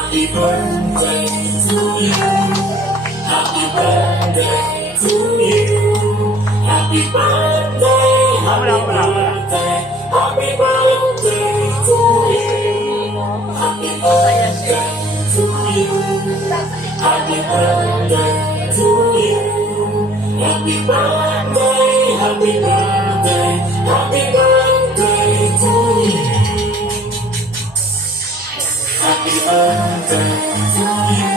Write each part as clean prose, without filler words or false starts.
Happy birthday to you. Happy birthday to you. Happy birthday, happy birthday, happy birthday to you. Happy birthday to you. Happy birthday to you. Happy birthday, happy birthday, happy birthday to you. Happy birthday to you.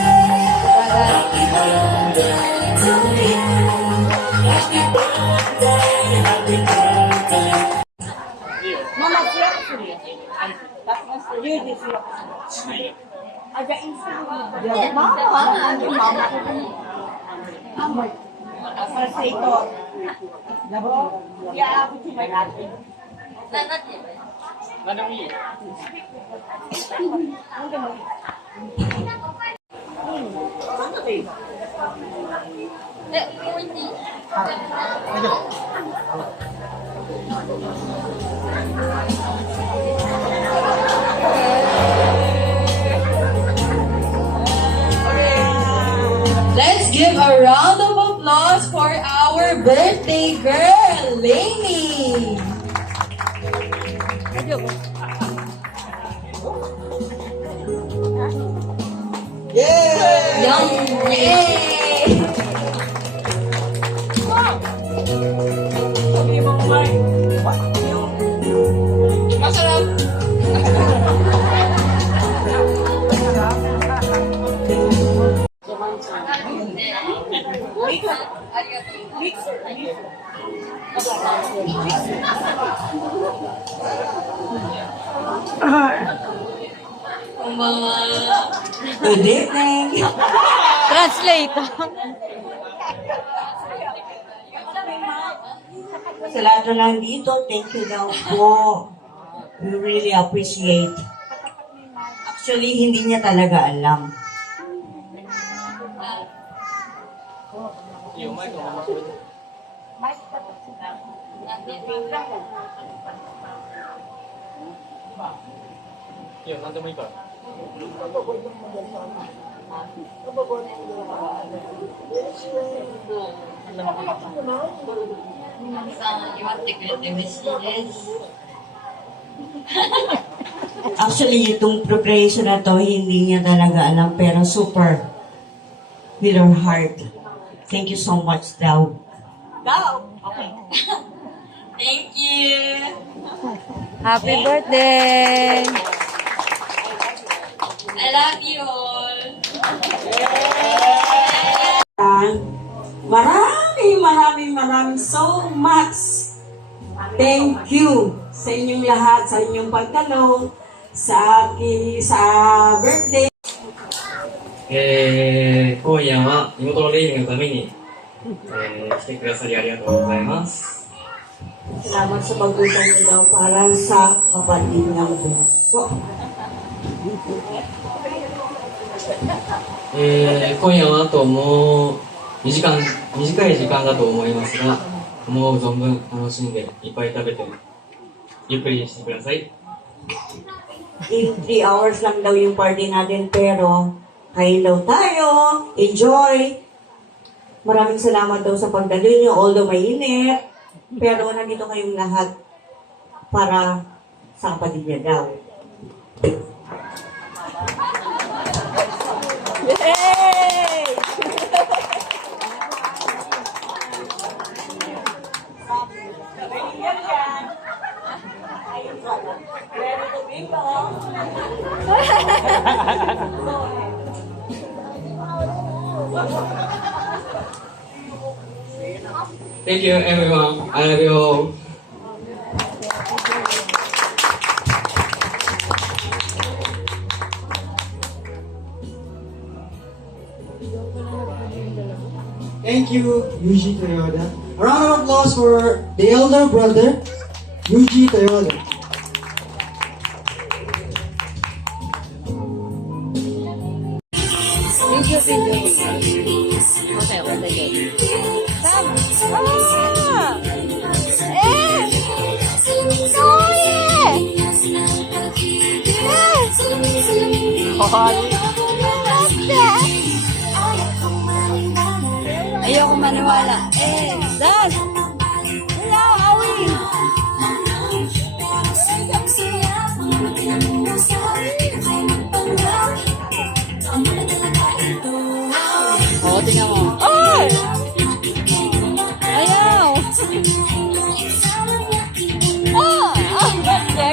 Happy birthday to you. Happy birthday, happy birthday. Mama siap sudah. Tak sudah di siap. Ada instrumen. Mama, ada mama. Mama. Asal itu. Labo. Ya aku cuma hati. Mana ni? Let's give a round of applause for our birthday girl, Lainey. Yay! Masarap. Good evening. Translate. Sa lahat na lang dito, thank you daw po. We really appreciate. Actually, hindi niya talaga alam. Actually, itong preparation na to, hindi niya talaga alam, pero super with her heart. Thank you so much daw. Thank you. Happy birthday. I love you all. Maraming so much. Thank you sa inyong lahat, sa inyong pagtanong, sa birthday. 今夜は妹のレイミのために、来てくださりありがとうございます。 Salamat sa pagtutang niyo daw para sa kapatid ng bunso. 今夜はあともう短い時間だと思いますが、思う存分楽しんでいっぱい食べてゆっくりしてください。 In 3 hours lang daw yung party natin, pero kain daw tayo, enjoy. Maraming salamat daw sa pagdalo niyo, although mainit, pero nandito kayong lahat para sa kapatid niya daw. Thank you everyone. I love you all. Thank you, Yuji Toyoda. A round of applause for the elder brother, Yuji Toyoda. Hi. Ayoko maniwala. Dance! Hello, Awi! Oo, tingnan mo. Ay! Ayaw!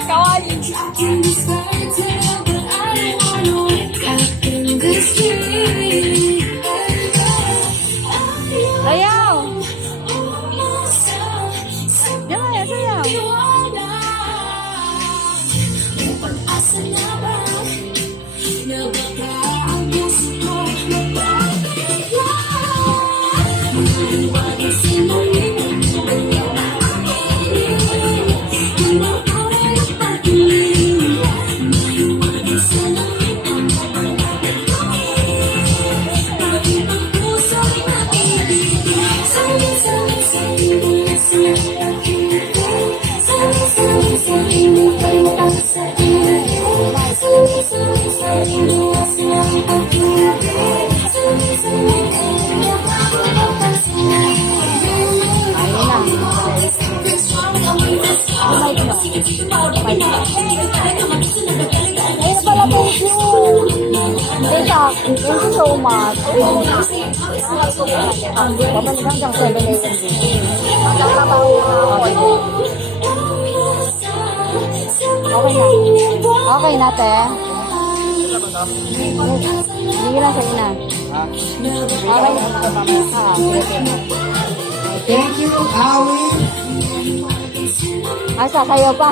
Kawaii! Sayaw! Diyan na, sayaw! Ayun pala po yun. Teka, thank you so much. Pabalik hanggang 7 a.m. Magkakabaho na ako. Okay na. Okay na, te. Sige lang, sige na. Okay na. Thank you, Awi. Asa kayo pa?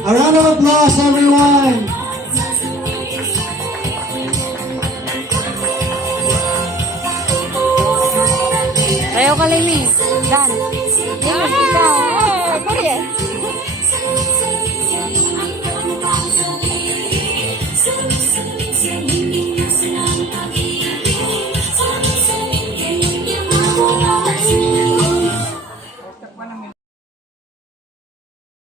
A round of applause, everyone. Kayo ka, Limi. Dan. Limi, ikaw. Ay, Korea.